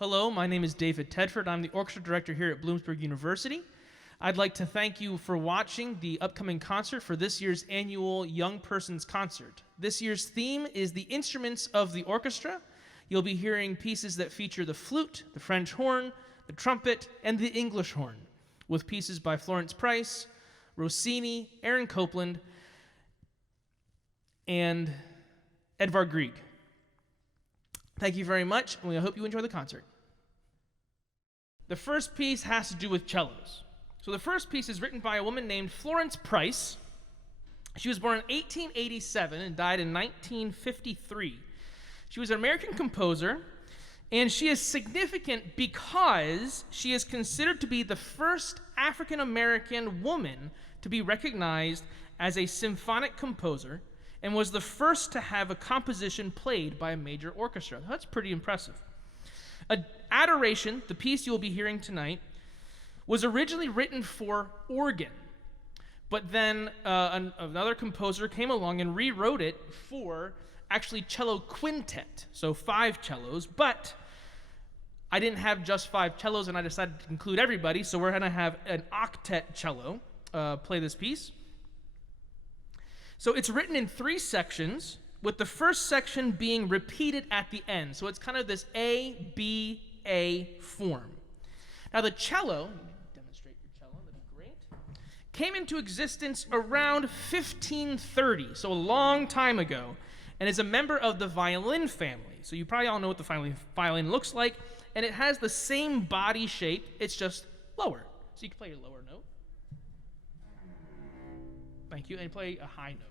Hello, my name is David Tedford. I'm the orchestra director here at Bloomsburg University. I'd like to thank you for watching the upcoming concert for this year's annual Young Persons Concert. This year's theme is the instruments of the orchestra. You'll be hearing pieces that feature the flute, the French horn, the trumpet, and the English horn, with pieces by Florence Price, Rossini, Aaron Copland, and Edvard Grieg. Thank you very much, and we hope you enjoy the concert. The first piece has to do with cellos. So the first piece is written by a woman named Florence Price. She was born in 1887 and died in 1953. She was an American composer, and she is significant because she is considered to be the first African-American woman to be recognized as a symphonic composer and was the first to have a composition played by a major orchestra. That's pretty impressive. Adoration, the piece you'll be hearing tonight, was originally written for organ, but then another composer came along and rewrote it for actually cello quintet, so 5 cellos, but I didn't have just 5 cellos and I decided to include everybody, so we're going to have an octet cello play this piece. So it's written in 3 sections, with the first section being repeated at the end. So it's kind of this A, B, A form. Now the cello, demonstrate your cello, that'd be great, came into existence around 1530, so a long time ago, and is a member of the violin family. So you probably all know what the violin looks like, and it has the same body shape, it's just lower. So you can play your lower note. Thank you, and play a high note.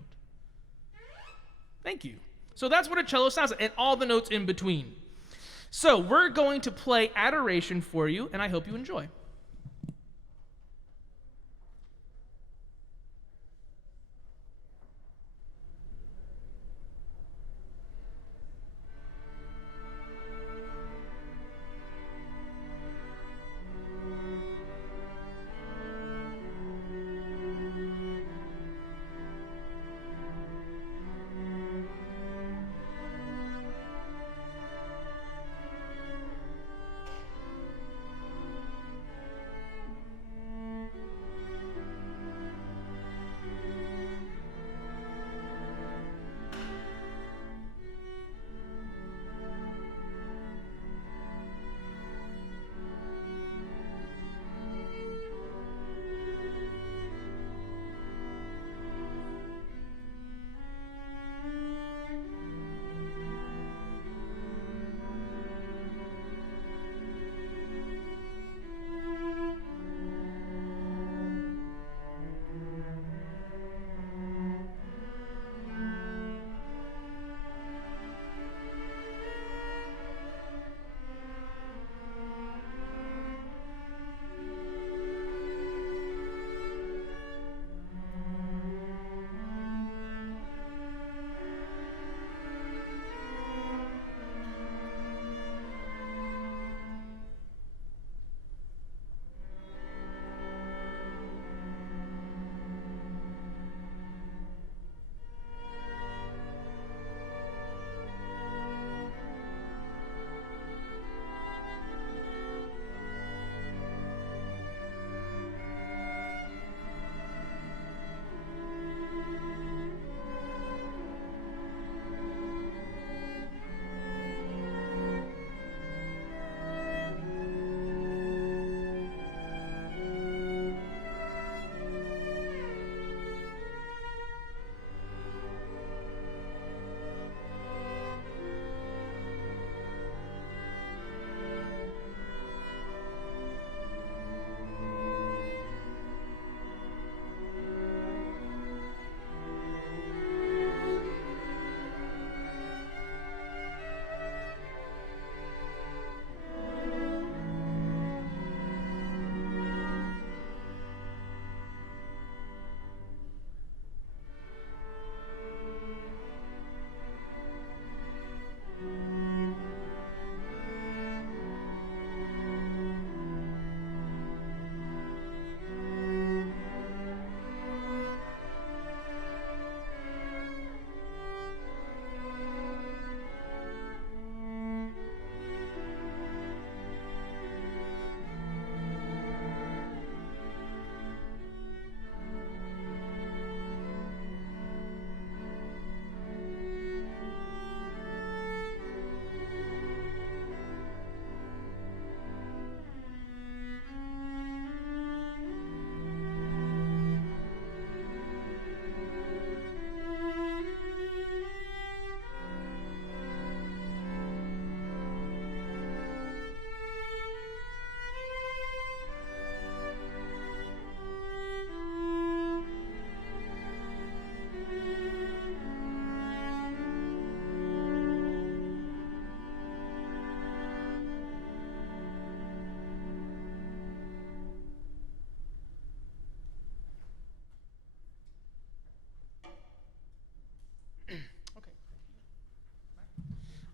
Thank you. So that's what a cello sounds like, and all the notes in between. So we're going to play Adoration for you, and I hope you enjoy.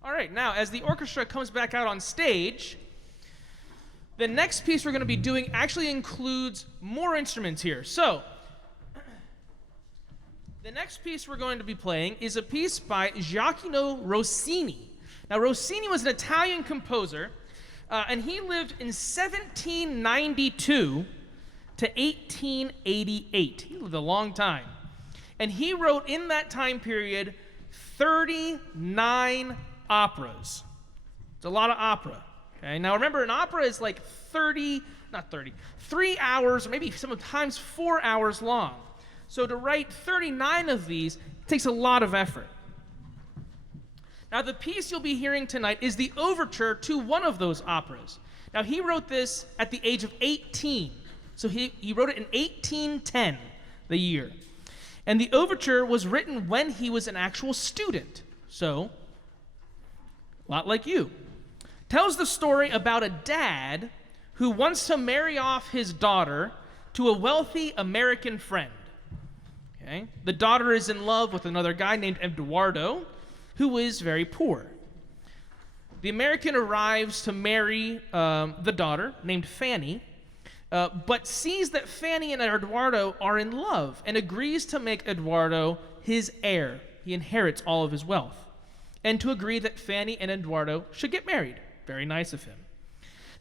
All right, now as the orchestra comes back out on stage, the next piece we're going to be doing actually includes more instruments here. So, the next piece we're going to be playing is a piece by Gioacchino Rossini. Now, Rossini was an Italian composer, and he lived in 1792 to 1888. He lived a long time. And he wrote in that time period 39 operas. It's a lot of opera. Okay? Now remember, an opera is like 3 hours, or maybe sometimes 4 hours long. So to write 39 of these takes a lot of effort. Now the piece you'll be hearing tonight is the overture to one of those operas. Now he wrote this at the age of 18. So he wrote it in 1810, the year. And the overture was written when he was an actual student. So, a lot like you. Tells the story about a dad who wants to marry off his daughter to a wealthy American friend. Okay? The daughter is in love with another guy named Eduardo, who is very poor. The American arrives to marry the daughter, named Fanny, but sees that Fanny and Eduardo are in love and agrees to make Eduardo his heir. He inherits all of his wealth. And to agree that Fanny and Eduardo should get married. Very nice of him.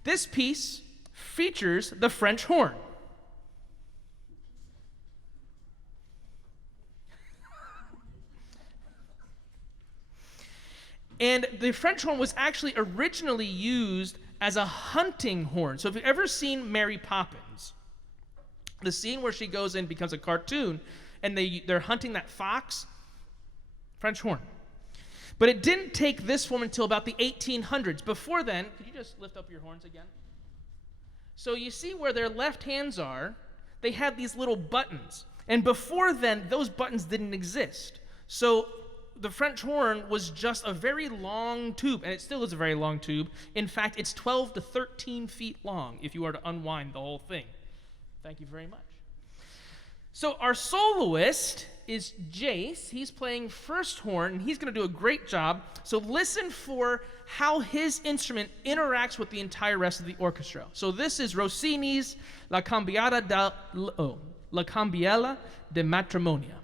This piece features the French horn. And the French horn was actually originally used as a hunting horn. So if you've ever seen Mary Poppins, the scene where she goes in becomes a cartoon, and they're hunting that fox, French horn. But it didn't take this form until about the 1800s. Before then, could you just lift up your horns again? So you see where their left hands are, they had these little buttons. And before then, those buttons didn't exist. So the French horn was just a very long tube, and it still is a very long tube. In fact, it's 12 to 13 feet long if you were to unwind the whole thing. Thank you very much. So our soloist is Jace. He's playing first horn, and he's going to do a great job. So listen for how his instrument interacts with the entire rest of the orchestra. So this is Rossini's La Cambiala de Matrimonia.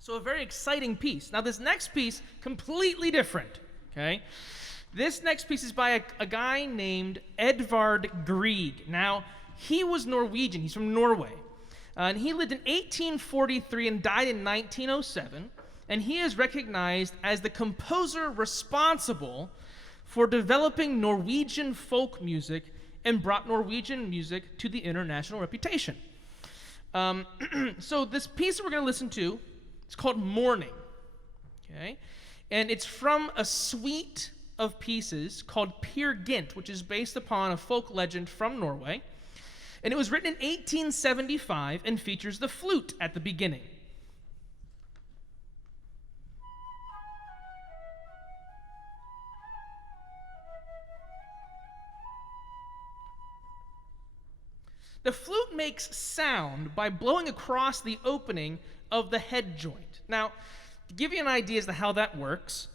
So a very exciting piece. Now this next piece, completely different, okay? This next piece is by a guy named Edvard Grieg. Now, he was Norwegian. He's from Norway. And he lived in 1843 and died in 1907. And he is recognized as the composer responsible for developing Norwegian folk music and brought Norwegian music to the international reputation. So this piece that we're going to listen to, it's called Morning, okay? And it's from a suite of pieces called Peer Gynt, which is based upon a folk legend from Norway. And it was written in 1875 and features the flute at the beginning. The flute makes sound by blowing across the opening of the head joint. Now, to give you an idea as to how that works,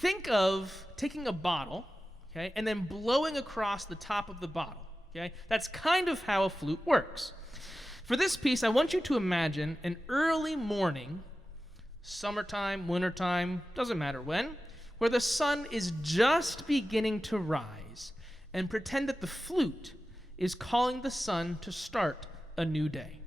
think of taking a bottle, okay, and then blowing across the top of the bottle, okay? That's kind of how a flute works. For this piece, I want you to imagine an early morning summertime, wintertime, doesn't matter when, where the sun is just beginning to rise, and pretend that the flute is calling the sun to start a new day.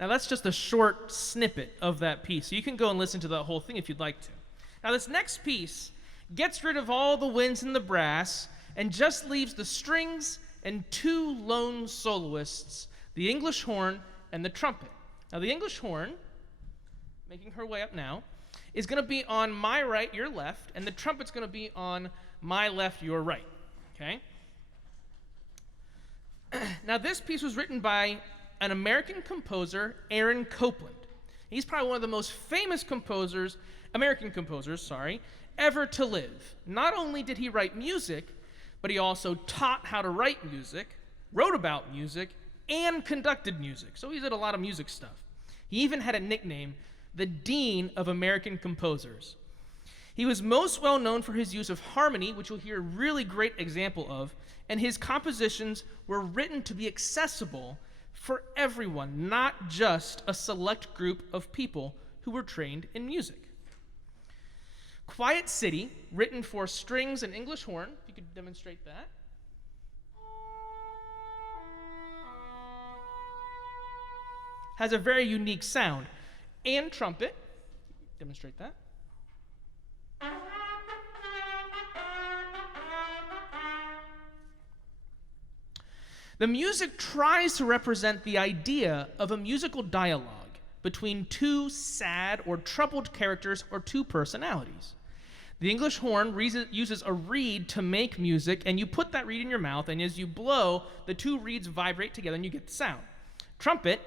Now that's just a short snippet of that piece, so you can go and listen to the whole thing if you'd like to. Now this next piece gets rid of all the winds and the brass and just leaves the strings and two lone soloists, the English horn and the trumpet. Now the English horn, making her way up now, is going to be on my right, your left, and the trumpet's going to be on my left, your right. Okay? Now this piece was written by an American composer, Aaron Copland. He's probably one of the most famous American composers, ever to live. Not only did he write music, but he also taught how to write music, wrote about music, and conducted music. So he did a lot of music stuff. He even had a nickname, the Dean of American Composers. He was most well known for his use of harmony, which you'll hear a really great example of, and his compositions were written to be accessible for everyone, not just a select group of people who were trained in music. Quiet City, written for strings and English horn, if you could demonstrate that. Has a very unique sound. And trumpet, demonstrate that. The music tries to represent the idea of a musical dialogue between two sad or troubled characters or two personalities. The English horn uses a reed to make music, and you put that reed in your mouth, and as you blow, the two reeds vibrate together and you get the sound. Trumpet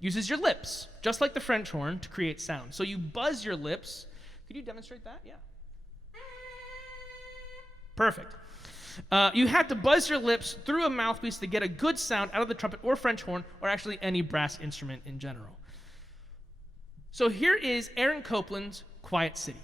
uses your lips, just like the French horn, to create sound. So you buzz your lips. Could you demonstrate that? Yeah. Perfect. You have to buzz your lips through a mouthpiece to get a good sound out of the trumpet or French horn, or actually any brass instrument in general. So here is Aaron Copland's Quiet City.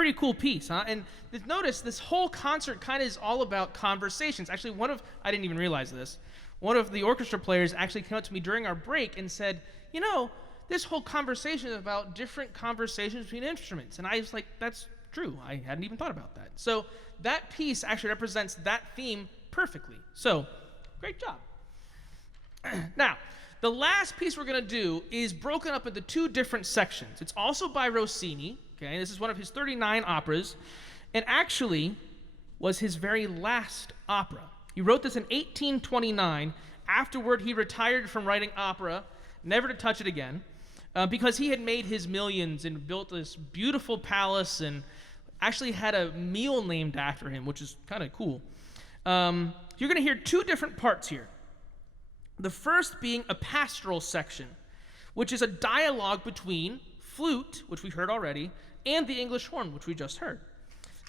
Pretty cool piece, huh? And notice this whole concert kind of is all about conversations. Actually, I didn't even realize this. One of the orchestra players actually came up to me during our break and said, this whole conversation is about different conversations between instruments. And I was like, that's true. I hadn't even thought about that. So that piece actually represents that theme perfectly. So, great job. Now, the last piece we're going to do is broken up into 2 different sections. It's also by Rossini. Okay, this is one of his 39 operas, and actually was his very last opera. He wrote this in 1829. Afterward, he retired from writing opera, never to touch it again, because he had made his millions and built this beautiful palace and actually had a meal named after him, which is kind of cool. You're going to hear 2 different parts here. The first being a pastoral section, which is a dialogue between flute, which we heard already, and the English horn, which we just heard.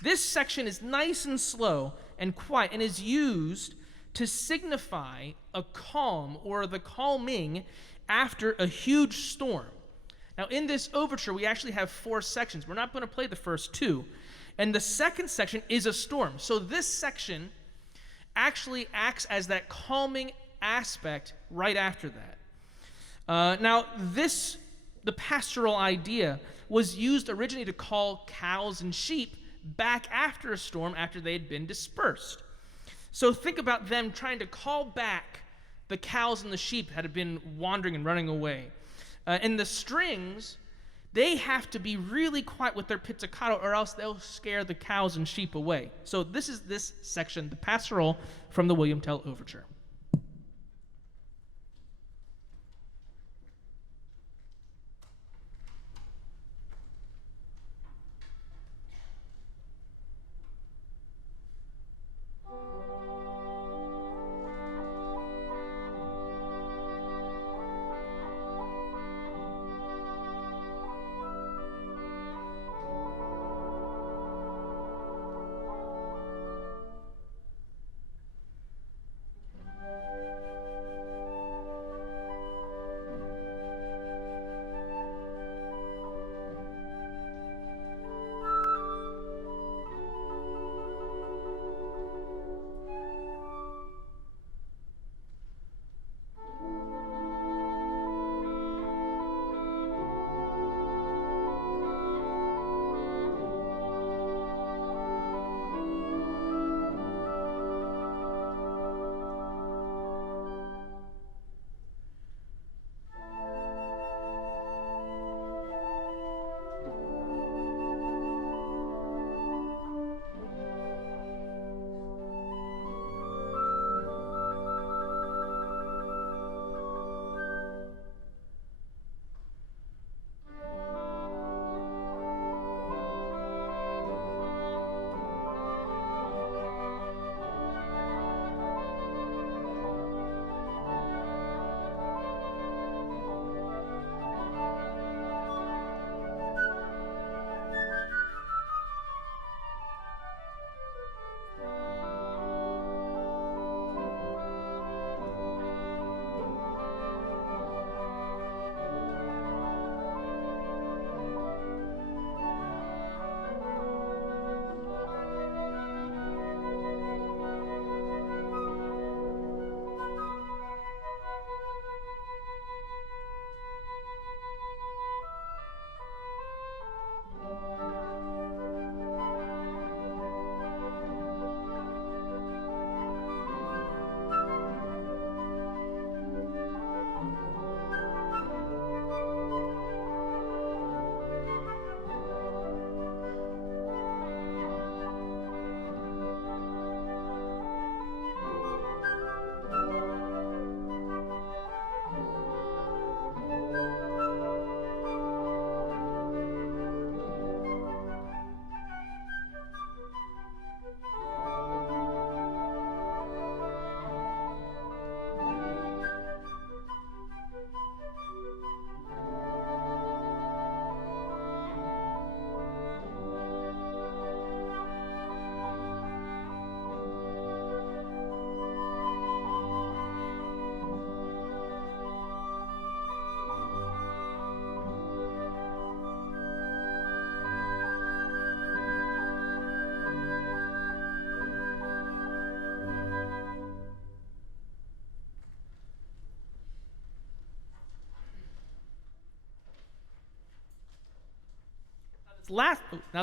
This section is nice and slow and quiet and is used to signify a calm or the calming after a huge storm. Now, in this overture, we actually have 4 sections. We're not going to play the first 2. And the second section is a storm. So this section actually acts as that calming aspect right after that. Now, the pastoral idea was used originally to call cows and sheep back after a storm after they had been dispersed. So think about them trying to call back the cows and the sheep that had been wandering and running away. And the strings, they have to be really quiet with their pizzicato or else they'll scare the cows and sheep away. So this is this section, the pastoral from the William Tell Overture.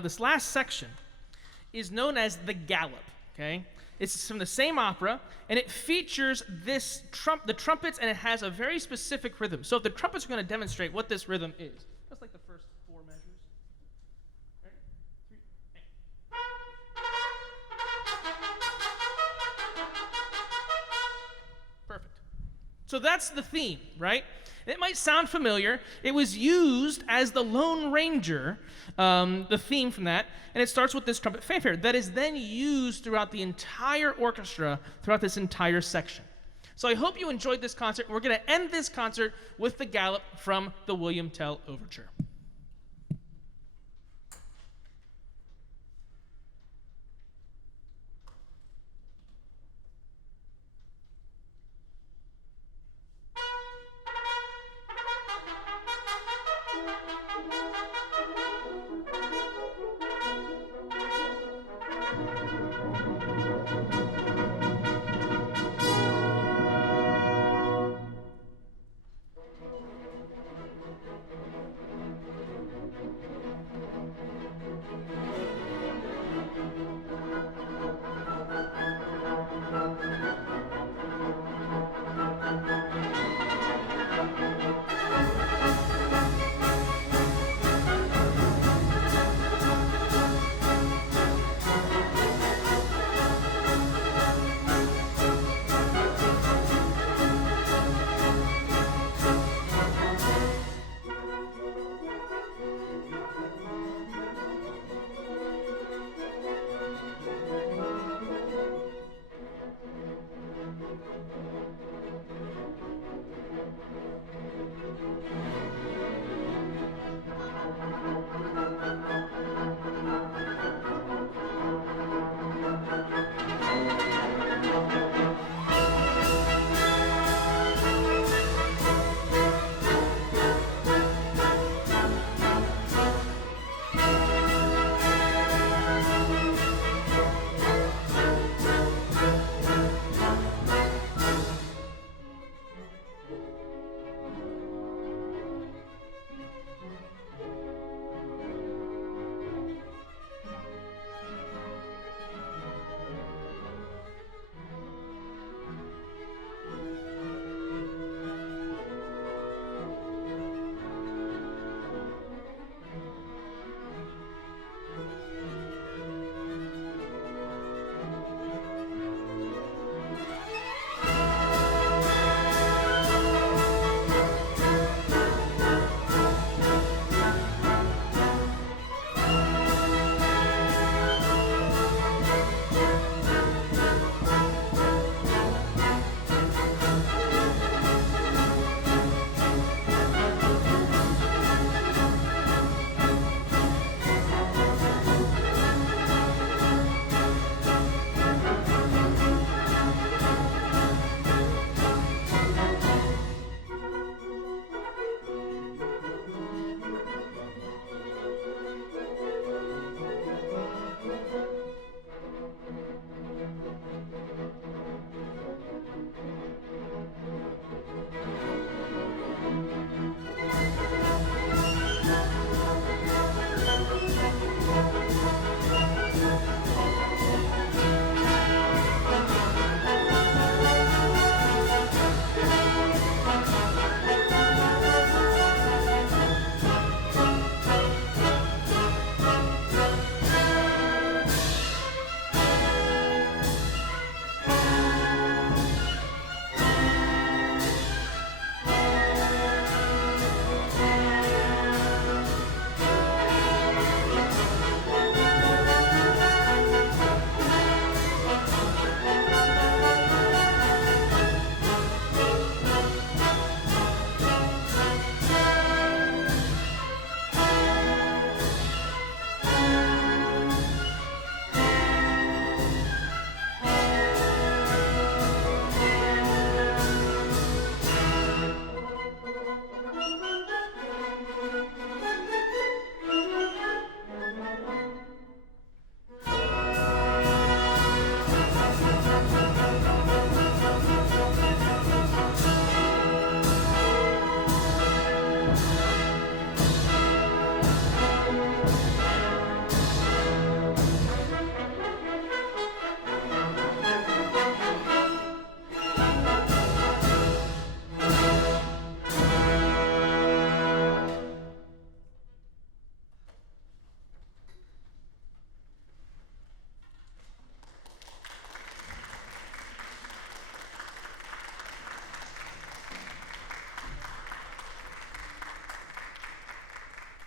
this last section is known as the Gallop. Okay, it's from the same opera, and it features the trumpets, and it has a very specific rhythm. So the trumpets are going to demonstrate what this rhythm is. Just like the first 4 measures. Ready? 3, Perfect. So that's the theme, right? It might sound familiar. It was used as the Lone Ranger, the theme from that, and it starts with this trumpet fanfare that is then used throughout the entire orchestra, throughout this entire section. So I hope you enjoyed this concert. We're going to end this concert with the Gallop from the William Tell Overture.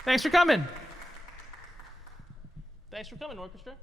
Thanks for coming. Thanks for coming, orchestra.